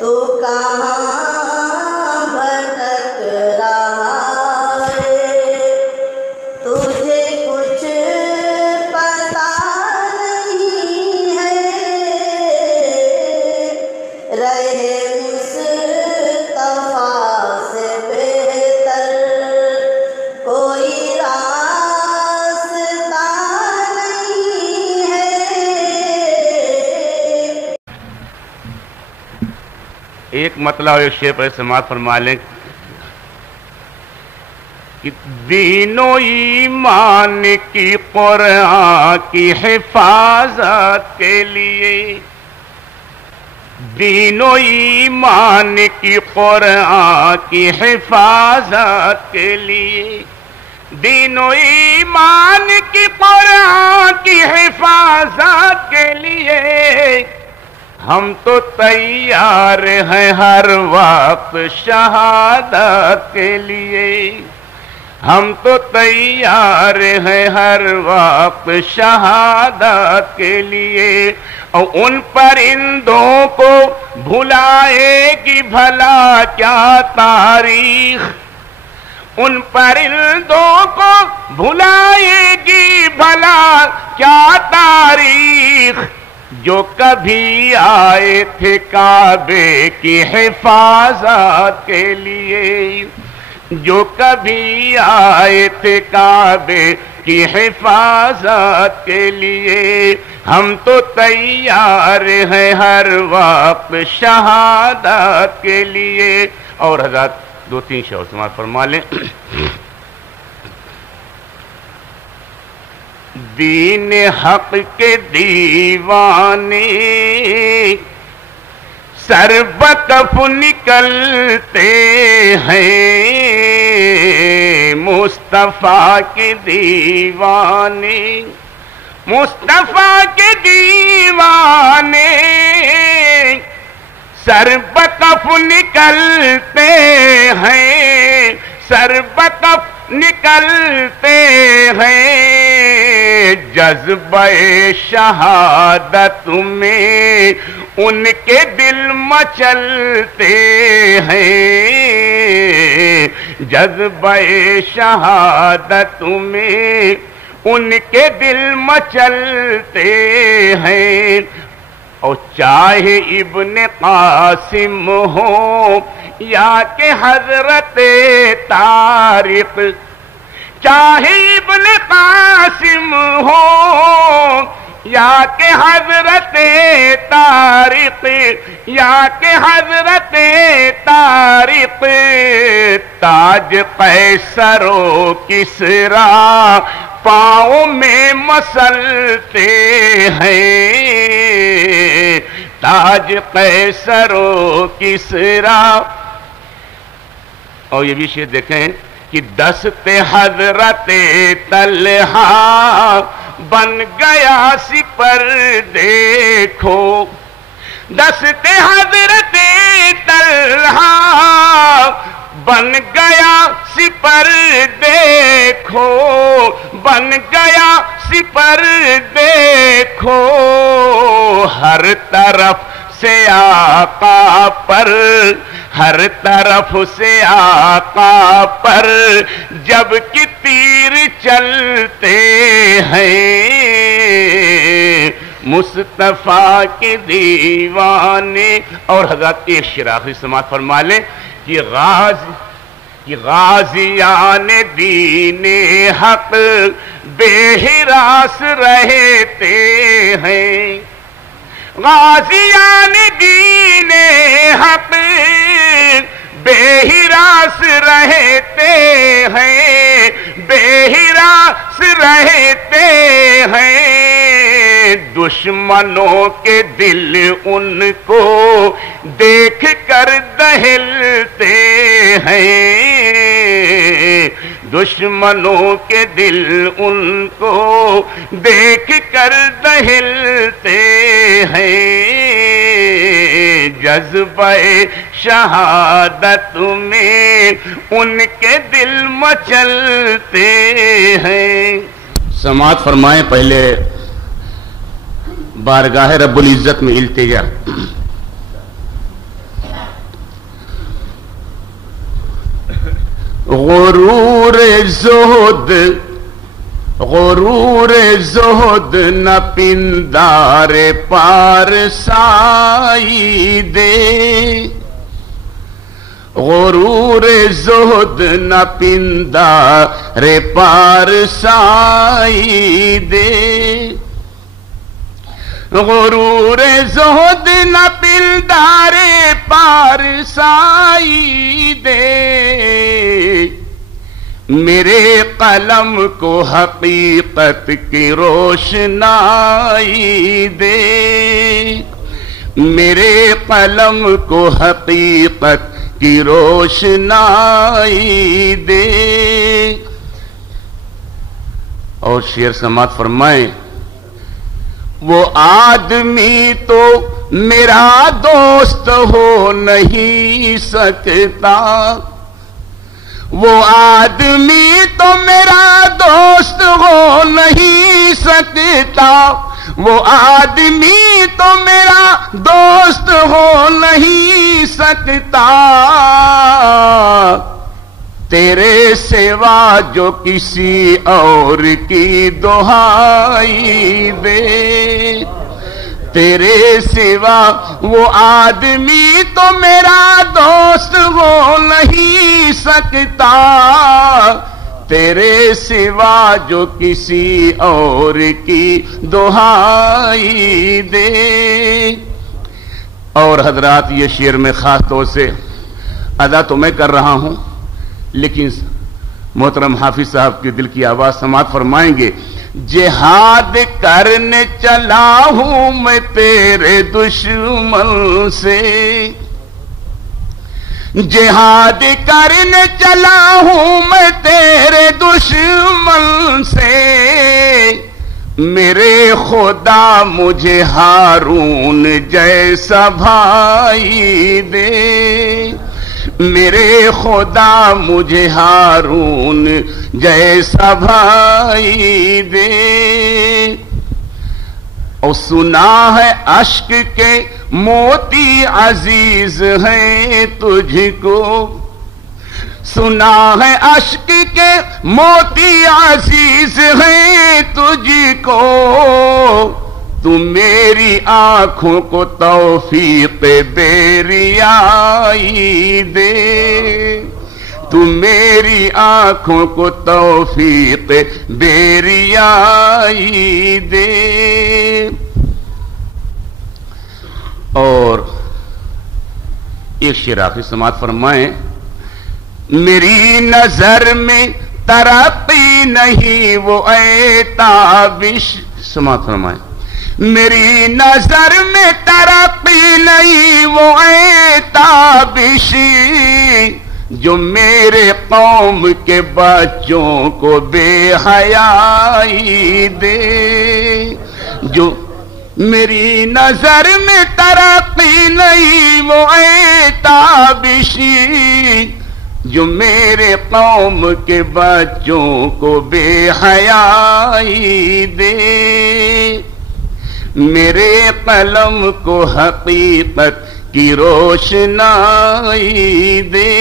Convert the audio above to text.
تو کہاں بھٹک رہا ہے، تجھے کچھ پتا نہیں ہے، رہے مصطفیٰ سے بہتر کوئی راستہ نہیں ہے۔ ایک مطلب ایک شعر پر سماعت فرما لیں کہ دین و ایمان کی قرآن کی حفاظت کے لیے، دین و ایمان کی قرآن کی حفاظت کے لیے، دین و ایمان کی قرآن کی حفاظت کے لیے ہم تو تیار ہیں ہر وقت شہادت کے لیے، ہم تو تیار ہیں ہر وقت شہادت کے لیے، اور ان پرندوں کو بھلائے گی بھلا کیا تاریخ، ان پرندوں کو بھلائے گی بھلا کیا تاریخ، جو کبھی آئے تھے کعبے کی حفاظت کے لیے، جو کبھی آئے تھے کعبے کی حفاظت کے لیے، ہم تو تیار ہیں ہر وقت شہادت کے لیے۔ اور حضرات دو تین شعر سماعت فرما لیں۔ دین حق کے دیوانے سر بکف نکلتے ہیں، مصطفیٰ کے دیوانے، مصطفیٰ کے دیوانے سر بکف نکلتے ہیں، سر بکف نکلتے ہیں، جذبہ شہادت میں ان کے دل مچلتے ہیں، جذبہ شہادت میں ان کے دل مچلتے ہیں، اور چاہے ابن قاسم ہو یا کہ حضرت طارق، چاہے ابن قاسم ہو یا کہ حضرت طارق، یا کہ حضرت طارق، تاج قیصر و کسریٰ پاؤں میں مسلتے ہیں، تاج قیصر و کسریٰ۔ اور یہ بھی شعر دیکھیں کہ دست حضرت طلحہ بن گیا سپر، دیکھو دست حضرت طلحہ بن گیا سپر، دیکھو بن گیا سپر، دیکھو ہر طرف سے آقا پر، ہر طرف سے آقا پر جب کہ تیر چلتے ہیں، مصطفیٰ کے دیوانے۔ اور حضرت ایک شعر آخری سماعت فرما لیں کہ غازیان دین حق بے ہراس رہتے ہیں، غازیان دین حق بے ہراس رہتے ہیں، بے ہراس رہتے ہیں، دشمنوں کے دل ان کو دیکھ کر دہلتے ہیں، دشمنوں کے دل ان کو دیکھ کر دہلتے ہیں، جذبہ شہادت میں ان کے دل مچلتے ہیں۔ سماعت فرمائیں پہلے بارگاہ رب العزت میں التجا۔ غرور زہد نہ پندار پارسائی دے، غرور زہد نہ پندار پارسائی دے، غرور زہد نہ پندار پارسائی دے، میرے قلم کو حقیقت کی روشنائی دے، میرے قلم کو حقیقت کی روشنائی دے۔ اور شعر سماعت فرمائیں، وہ آدمی تو میرا دوست ہو نہیں سکتا، وہ آدمی تو میرا دوست ہو نہیں سکتا، وہ آدمی تو میرا دوست ہو نہیں سکتا، تیرے سوا جو کسی اور کی دہائی دے، تیرے سوا وہ آدمی تو میرا دوست ہو نہیں سکتا، تیرے سوا جو کسی اور کی دہائی دے۔ اور حضرات، یہ شعر میں خاص طور سے ادا تو میں کر رہا ہوں، لیکن محترم حافظ صاحب کی دل کی آواز سماعت فرمائیں گے۔ جہاد کرنے چلا ہوں میں تیرے دشمن سے، جہاد کرنے چلا ہوں میں تیرے دشمن سے، میرے خدا مجھے ہارون جیسا بھائی دے، میرے خدا مجھے ہارون جیسا بھائی دے۔ اور سنا ہے اشک کے موتی عزیز ہیں تجھ کو، سنا ہے اشک کے موتی عزیز ہیں تجھ کو، تو میری آنکھوں کو توفیق بیریائی دے، تو میری آنکھوں کو توفیق بیریائی دے۔ اور ایک شعر آخری سماعت فرمائیں، میری نظر میں ترقی نہیں وہ اے تابش، سماعت فرمائیں، میری نظر میں ترقی نہیں وہ اے تابشی، جو میرے قوم کے بچوں کو بے حیائی دے، جو میری نظر میں ترقی نہیں وہ اے تابشی، جو میرے قوم کے بچوں کو بے حیائی دے، میرے قلم کو حقیقت کی روشنائی دے۔